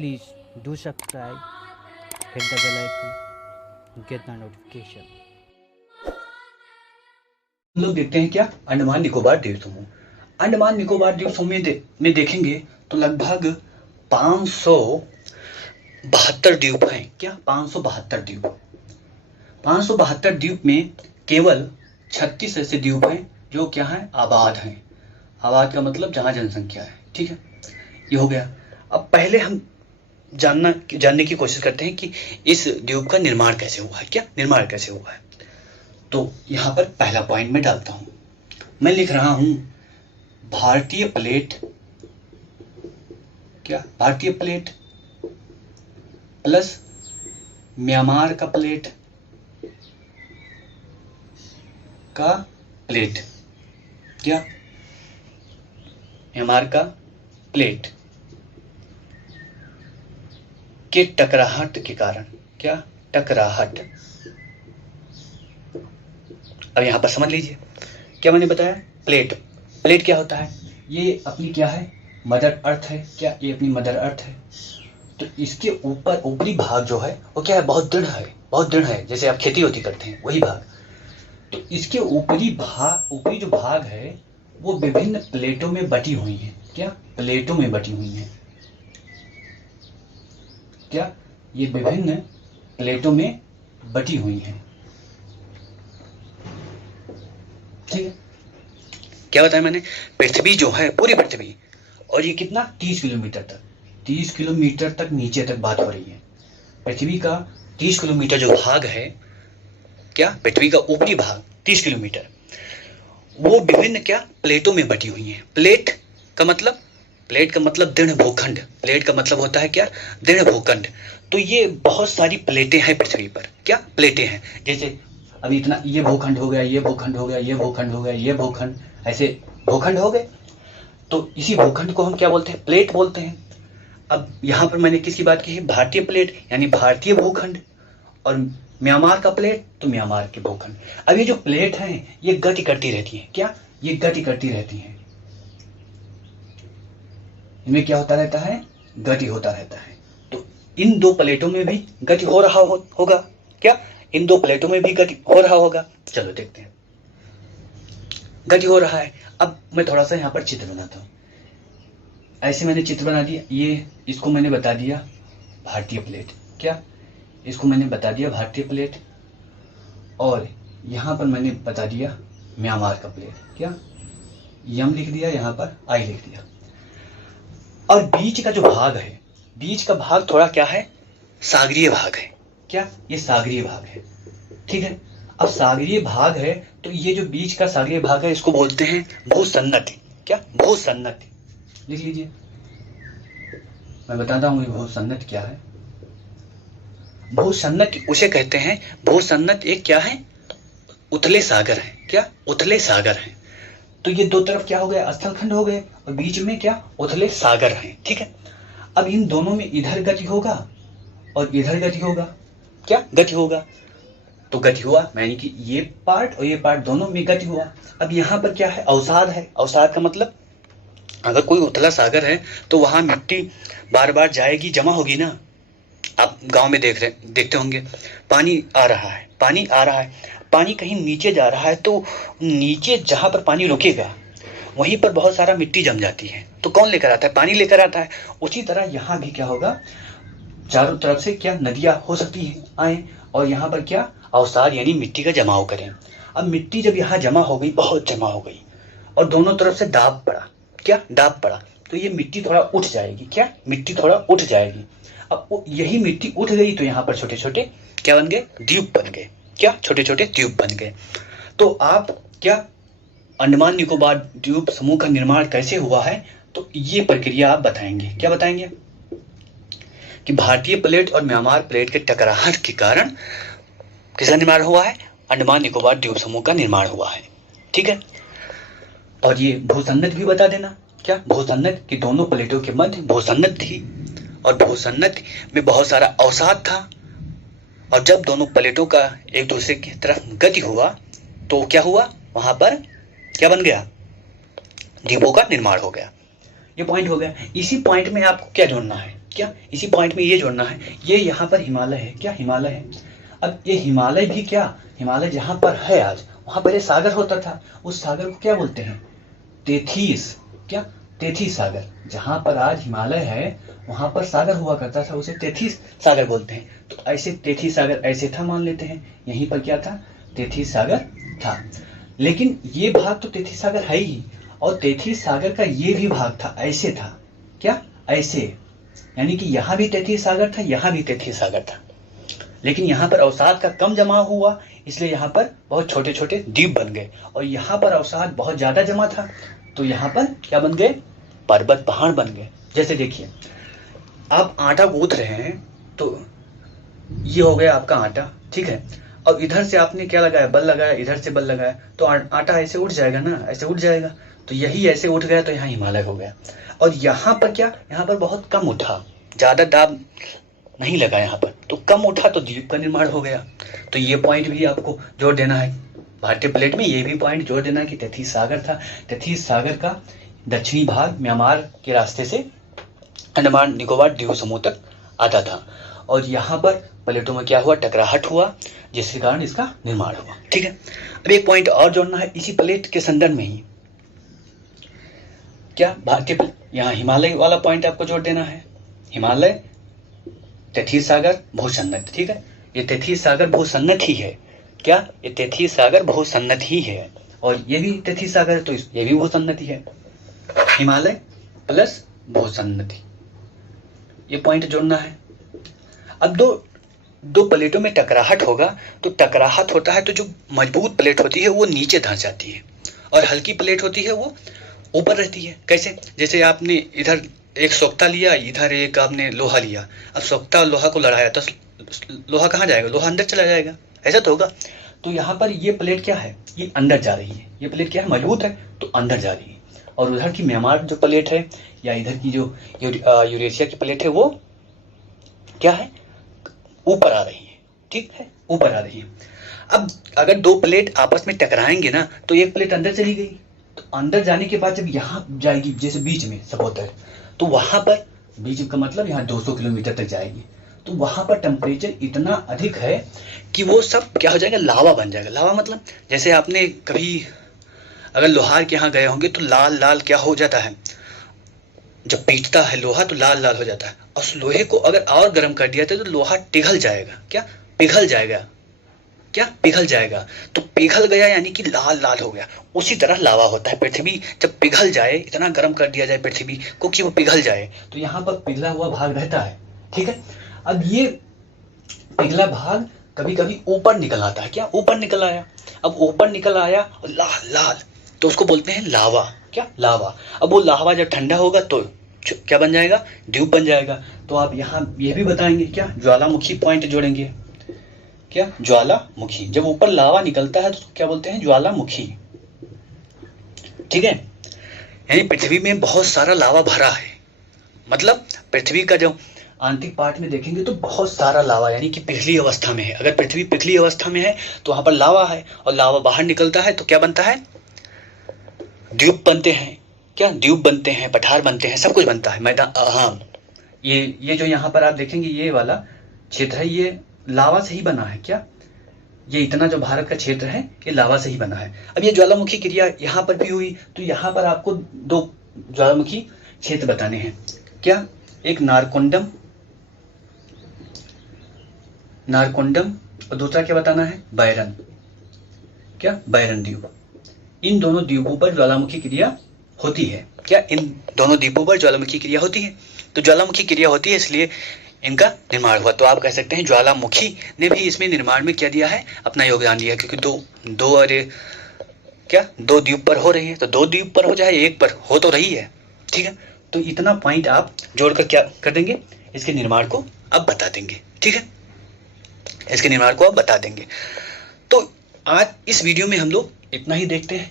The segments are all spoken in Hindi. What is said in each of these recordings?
Please do subscribe, hit the bell icon, get the notification. हम लोग देखते हैं क्या अंडमान निकोबार द्वीप समूह। अंडमान निकोबार द्वीप समूह में देखेंगे तो लगभग 572 द्वीप हैं। क्या 572 द्वीप। 572 द्वीप में केवल 36 ऐसे द्वीप हैं जो क्या हैं, आबाद हैं। आबाद का मतलब जहां जनसंख्या है। ठीक है, ये हो गया। अब पहले हम जानने की कोशिश करते हैं कि इस द्वीप का निर्माण कैसे हुआ है। क्या निर्माण कैसे हुआ है, तो यहां पर पहला पॉइंट मैं डालता हूं। मैं लिख रहा हूं भारतीय प्लेट। क्या भारतीय प्लेट प्लस म्यांमार का प्लेट क्या म्यांमार का प्लेट के टकराहट के कारण। क्या टकराहट। अब यहां पर समझ लीजिए क्या मैंने बताया। प्लेट क्या होता है, ये अपनी क्या है, मदर अर्थ है। क्या ये अपनी मदर अर्थ है। तो इसके ऊपर ऊपरी भाग जो है वो क्या है, बहुत दृढ़ है। जैसे आप खेती होती करते हैं वही भाग। तो इसके ऊपरी जो भाग है वो विभिन्न प्लेटों में बटी हुई है। क्या प्लेटों में बटी हुई है। क्या ये विभिन्न प्लेटों में बटी हुई है। ठीक है, क्या बताया मैंने, पृथ्वी जो है, पूरी पृथ्वी, और ये कितना 30 किलोमीटर तक नीचे तक बात हो रही है। पृथ्वी का 30 किलोमीटर जो भाग है, क्या पृथ्वी का ऊपरी भाग 30 किलोमीटर, वो विभिन्न क्या प्लेटों में बटी हुई है। प्लेट का मतलब दृढ़ भूखंड। प्लेट का मतलब होता है क्या, दृढ़ भूखंड। तो ये बहुत सारी प्लेटें हैं पृथ्वी पर। क्या प्लेटें हैं, जैसे अभी इतना ये भूखंड हो गया, ये भूखंड हो गया, ये भूखंड हो गया, ये भूखंड, ऐसे भूखंड हो गए। तो इसी भूखंड को हम क्या बोलते हैं, प्लेट बोलते हैं। अब यहां पर मैंने किसकी बात की है, भारतीय प्लेट यानी भारतीय भूखंड, और म्यांमार का प्लेट तो म्यांमार के भूखंड। अब ये जो प्लेट हैं ये गति करती रहती हैं। क्या ये गति करती रहती हैं। इनमें क्या होता रहता है, गति होता रहता है। तो इन दो प्लेटों में भी गति हो रहा होगा। क्या इन दो प्लेटों में भी गति हो रहा होगा। चलो देखते हैं, गति हो रहा है। अब मैं थोड़ा सा यहाँ पर चित्र बनाता हूँ। ऐसे मैंने चित्र बना दिया। ये इसको मैंने बता दिया भारतीय प्लेट। क्या इसको मैंने बता दिया भारतीय प्लेट, और यहाँ पर मैंने बता दिया म्यांमार का प्लेट। क्या यम लिख दिया, यहाँ पर आई लिख दिया। और बीच का जो भाग है, बीच का भाग थोड़ा क्या है, सागरीय भाग है। क्या ये सागरीय भाग है। ठीक है, अब सागरीय भाग है तो ये जो बीच का सागरीय भाग है इसको बोलते हैं भूसन्नति। क्या भूसन्नति, लिख लीजिए। मैं बताता हूँ भूसन्नति क्या है। भूसन्नति उसे कहते हैं, भूसन्नति एक क्या है, उथले सागर है। क्या उथले सागर है। तो ये दो तरफ क्या हो गया, स्थलखंड हो गए, और बीच में क्या, उथले सागर हैं। ठीक है, अब इन दोनों में इधर गति होगा और इधर गति होगा। क्या गति होगा, तो गति हुआ, यानी कि ये पार्ट और ये पार्ट दोनों में गति हुआ। अब यहाँ पर क्या है, अवसाद है। अवसाद का मतलब, अगर कोई उथला सागर है तो वहां मिट्टी बार बार जाएगी, जमा होगी ना। आप गांव में देखते होंगे, पानी आ रहा है, पानी कहीं नीचे जा रहा है, तो नीचे जहां पर पानी रुकेगा वहीं पर बहुत सारा मिट्टी जम जाती है। तो कौन लेकर आता है, पानी लेकर आता है। उसी तरह यहाँ भी क्या होगा, चारों तरफ से क्या नदियां हो सकती है आए, और यहाँ पर क्या अवसाद यानी मिट्टी का जमाव करें। अब मिट्टी जब यहाँ जमा हो गई, बहुत जमा हो गई, और दोनों तरफ से दाब पड़ा। क्या दाब पड़ा, तो ये मिट्टी थोड़ा उठ जाएगी। क्या मिट्टी थोड़ा उठ जाएगी। अब यही मिट्टी उठ गई तो यहाँ पर छोटे छोटे क्या बन गए, द्वीप बन गए। क्या छोटे छोटे द्वीप बन गए। तो आप क्या अंडमान निकोबार द्वीप समूह का निर्माण कैसे हुआ है, तो ये प्रक्रिया आप बताएंगे। क्या बताएंगे कि भारतीय प्लेट और म्यांमार प्लेट के टकराहट के कारण किसका निर्माण हुआ है, अंडमान निकोबार द्वीप समूह का निर्माण हुआ है। ठीक है, और ये भूसन्नत भी बता देना। क्या भूसन्नत की दोनों प्लेटों के मध्य भूसन्नत थी, और भूसन्नत में बहुत सारा अवसाद था, और जब दोनों प्लेटों का एक दूसरे की तरफ गति हुआ तो क्या हुआ, वहां पर क्या बन गया, द्वीपों का निर्माण हो गया। ये पॉइंट हो गया। इसी पॉइंट में आपको क्या जोड़ना है, क्या इसी पॉइंट में ये जोड़ना है, ये यहाँ पर हिमालय है, क्या हिमालय है। अब ये हिमालय भी क्या, हिमालय जहाँ पर है आज, वहाँ पहले सागर होता था, उस सागर को क्या बोलते हैं, तेथीस, क्या तेथीस सागर। जहाँ पर आज हिमालय है वहाँ पर सागर हुआ करता था, उसे तेथीस सागर बोलते हैं। तो ऐसे तेथीस सागर ऐसे था, मान लेते हैं यहीं पर क्या था, तेथीस सागर था। लेकिन ये भाग तो तेथीस सागर है ही, और तेथीस सागर का ये भी भाग था, ऐसे था, क्या ऐसे, यानी कि यहाँ भी तेथीस सागर था, यहाँ भी तेथीस सागर था। लेकिन यहाँ पर अवसाद का कम जमा हुआ, इसलिए यहाँ पर बहुत छोटे छोटे द्वीप बन गए, और यहाँ पर अवसाद बहुत ज्यादा जमा था, तो यहाँ पर क्या बन गए, पर्वत पहाड़ बन गए। जैसे देखिए आप आटा गूंथ रहे हैं, तो ये हो गया आपका आटा, ठीक है। अब इधर से आपने क्या लगाया, बल लगाया, इधर से बल लगाया, तो आटा ऐसे उठ जाएगा ना, ऐसे उठ जाएगा। तो यही ऐसे उठ गया, तो यहाँ हिमालय हो गया। और यहाँ पर क्या, यहाँ पर बहुत कम उठा, ज्यादा दाब नहीं लगा यहाँ पर, तो कम उठा तो द्वीप का निर्माण हो गया। तो ये पॉइंट भी आपको जोड़ देना है, भारतीय प्लेट में ये भी पॉइंट जोड़ देना कि तेथीस सागर था। तेथीस सागर का दक्षिणी भाग म्यांमार के रास्ते से अंडमान निकोबार द्वीप समूह तक आता था, और यहाँ पर प्लेटों में क्या हुआ, टकराहट हुआ, जिसके कारण इसका निर्माण हुआ, ठीक है। अब एक पॉइंट और जोड़ना है इसी प्लेट के संदर्भ में ही, क्या भारतीय, यहाँ हिमालय वाला पॉइंट आपको जोड़ देना है, हिमालय, तेथीस सागर, भूसन्नत, ठीक है। ये तेथीस सागर भूसन्नत ही है, क्या ये तेथीस सागर भूसन्नत ही है, और ये भी तेथीस सागर है, तो ये भी भूसन्नत ही है, हिमालय प्लस भूसन्नति, ये पॉइंट जोड़ना है। अब दो प्लेटों में टकराहट होगा, तो टकराहट होता है तो जो मजबूत प्लेट होती है वो नीचे धंस जाती है, और हल्की प्लेट होती है वो ऊपर रहती है। कैसे, जैसे आपने इधर एक सोख्ता लिया, इधर एक आपने लोहा लिया, अब सोख्ता और लोहा को लड़ाया, तो लोहा कहाँ जाएगा, लोहा अंदर चला जाएगा, ऐसा तो होगा। तो यहाँ पर ये प्लेट क्या है, ये अंदर जा रही है, ये प्लेट क्या है, मजबूत है तो अंदर जा रही है, और उधर की म्यांमार जो प्लेट है, या इधर की जो यूरेशिया की प्लेट है, वो क्या है, ऊपर आ रही है, ठीक है, ऊपर आ रही है। अब अगर दो प्लेट आपस में टकराएंगे ना, तो एक प्लेट अंदर चली गई, तो अंदर जाने के बाद जब यहाँ जाएगी, जैसे बीच में सपोज, तो वहां पर बीच का मतलब यहाँ 200 किलोमीटर तक जाएगी, तो वहां पर टेम्परेचर इतना अधिक है कि वो सब क्या हो जाएगा, लावा बन जाएगा। लावा मतलब जैसे आपने कभी अगर लोहार के यहाँ गए होंगे, तो लाल लाल क्या हो जाता है, जब पीटता है लोहा तो लाल लाल हो जाता है, और उस लोहे को अगर और गर्म कर दिया तो लोहा पिघल जाएगा, क्या पिघल जाएगा, क्या पिघल जाएगा, तो पिघल गया यानी कि लाल लाल हो गया। उसी तरह लावा होता है, पृथ्वी जब पिघल जाए, इतना गर्म कर दिया जाए पृथ्वी को कि वो पिघल जाए, तो यहाँ पर पिघला हुआ भाग रहता है, ठीक है। अब ये पिघला भाग कभी कभी ऊपर निकल आता है, क्या ऊपर निकल आया, अब ऊपर निकल आया लाल लाल, तो उसको बोलते हैं लावा, क्या लावा। अब वो लावा जब ठंडा होगा तो क्या बन जाएगा, द्वीप बन जाएगा। तो आप यहाँ ये भी बताएंगे, क्या ज्वालामुखी पॉइंट जोड़ेंगे, क्या ज्वालामुखी, जब ऊपर लावा निकलता है तो क्या बोलते हैं, ज्वालामुखी, ठीक है। यानी पृथ्वी में बहुत सारा लावा भरा है, मतलब पृथ्वी का जो आंतरिक पार्ट में देखेंगे तो बहुत सारा लावा, यानी कि पिघली अवस्था में है। अगर पृथ्वी पिघली अवस्था में है तो वहां पर लावा है, और लावा बाहर निकलता है तो क्या बनता है, द्वीप बनते हैं, क्या द्वीप बनते हैं, पठार बनते हैं, सब कुछ बनता है, मैदान। हाँ, ये जो यहाँ पर आप देखेंगे ये वाला क्षेत्र है, ये लावा से ही बना है, क्या ये इतना जो भारत का क्षेत्र है ये लावा से ही बना है। अब ये ज्वालामुखी क्रिया यहाँ पर भी हुई, तो यहाँ पर आपको दो ज्वालामुखी क्षेत्र बताने हैं, क्या एक नारकोंडम और दूसरा क्या बताना है, बैरन, क्या बैरन द्वीप। इन दोनों द्वीपों पर ज्वालामुखी क्रिया होती है, क्या इन दोनों द्वीपों पर ज्वालामुखी क्रिया होती है। तो ज्वालामुखी क्रिया होती है इसलिए इनका निर्माण हुआ। तो आप कह सकते हैं ज्वालामुखी ने भी इसमें निर्माण में क्या दिया है, अपना योगदान दिया, क्योंकि दो द्वीप पर हो रही है, तो दो द्वीप पर हो जाए एक पर हो तो रही है, ठीक है। तो इतना पॉइंट आप जोड़कर क्या कर देंगे, इसके निर्माण को आप बता देंगे, ठीक है, इसके निर्माण को आप बता देंगे। तो आज इस वीडियो में हम लोग इतना ही देखते हैं।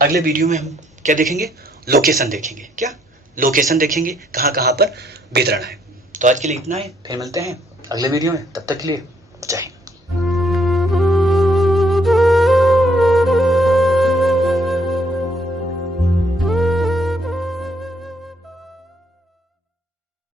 अगले वीडियो में हम क्या देखेंगे, लोकेशन देखेंगे, क्या लोकेशन देखेंगे, कहाँ कहाँ पर वितरण है। तो आज के लिए इतना है, फिर मिलते हैं अगले वीडियो में, तब तक के लिए जय हिंद।